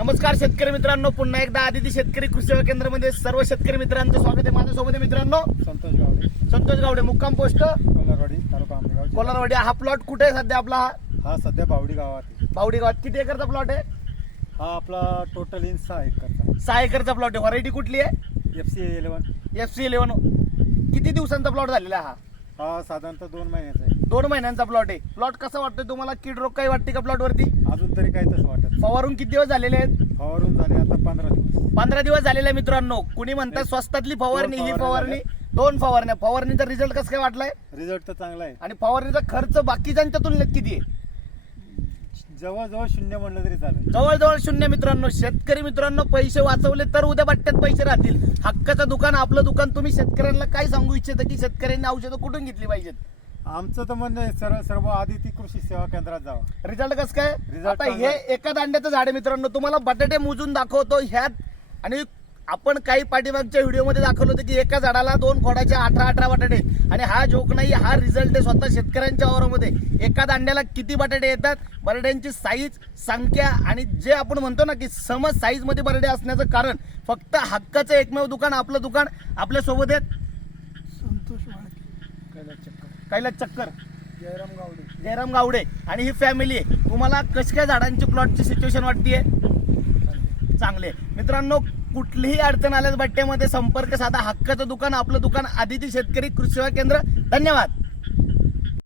नमस्कार शेतकरी मित्रांनो पुन्हा एकदा आदिती शेतकरी कृषी सेवा केंद्रामध्ये सर्व शेतकरी मित्रांचं स्वागत आहे माझ्यासोबत आहे मित्रांनो. संतोष गावडे. संतोष गावडे मुक्काम पोस्ट. कोलारवाडी तालुका आंबेगाव. कोलारवाडी हा प्लॉट कुठे आहे सध्या आपला? हा? हा सध्या बावडी गावात आहे. बावडी गावात किती एकरचा प्लॉट आहे? हा आपला टोटल इन सहा एकरचा. सहा एकरचा प्लॉट आहे. व्हरायटी कुठली आहे? F C eleven F C eleven किती दिवसांचा प्लॉट झालेला आहे हा? हा साधारणतः दोन महिन्याचा दोन महिन्यांचा प्लॉट आहे. प्लॉट कसा वाटतोय तुम्हाला? कीड रोग काही वाटते का प्लॉट वरती? अजून तरी काही तसं वाटत फवारून किती दिवस झालेले आहेत? फवारून झाले आता पंधरा दिवस. पंधरा दिवस झालेले आहे मित्रांनो. कुणी म्हणतात स्वस्तातली फवारणी ही फवारणी दोन फवारण्या. फवारणीचा रिझल्ट कसं काय वाटलाय? रिझल्ट तर चांगला आहे. आणि फवारणीचा खर्च बाकीच्यांच्या तुलनेत किती आहे? जवळजवळ शून्य म्हणलं तरी चालेल. जवळजवळ शून्य मित्रांनो. शेतकरी मित्रांनो पैसे वाचवले तर उद्या बट्ट्यात पैसे राहतील. हक्काचं दुकान आपलं दुकान तुम्ही शेतकऱ्यांना काय सांगू इच्छिता की शेतकऱ्यांनी औषधं कुठून घेतली पाहिजेत? आमचं तर म्हणणं आहे सर्व सर्व आदिती कृषी सेवा केंद्रात जावा. रिझल्ट कसं काय? Result आता चांगला हे. एका दांड्याचं झाड आहे मित्रांनो तुम्हाला बटाटे मोजून दाखवतो ह्यात. आणि आपण काही पाठीमागच्या व्हिडिओमध्ये दाखवलं होतं की एका झाडाला दोन खोडाचे अठरा अठरा बटाटे. आणि हा जोक नाही हा रिझल्ट आहे स्वतः शेतकऱ्यांच्या वावरामध्ये. एका दांड्याला किती बटाटे येतात? बटाट्यांची साईज संख्या आणि जे आपण म्हणतो ना की समज साईजमध्ये बटाटे असण्याचं कारण फक्त हक्काचं एकमेव दुकान आपलं दुकान आपल्यासोबत आहेत. संतोष कैलास चक्कर. कैलास चक्कर. जयराम गावडे. जयराम गावडे आणि ही फॅमिली आहे. तुम्हाला कशा काय झाडांची प्लॉटची सिच्युएशन वाटतेय? चांगले मित्रांनो कुठलीही अडचण आल्यास बट्ट्यामध्ये संपर्क साधा. हक्काचं दुकान आपलं दुकान आदिती शेतकरी कृषी सेवा केंद्र. धन्यवाद.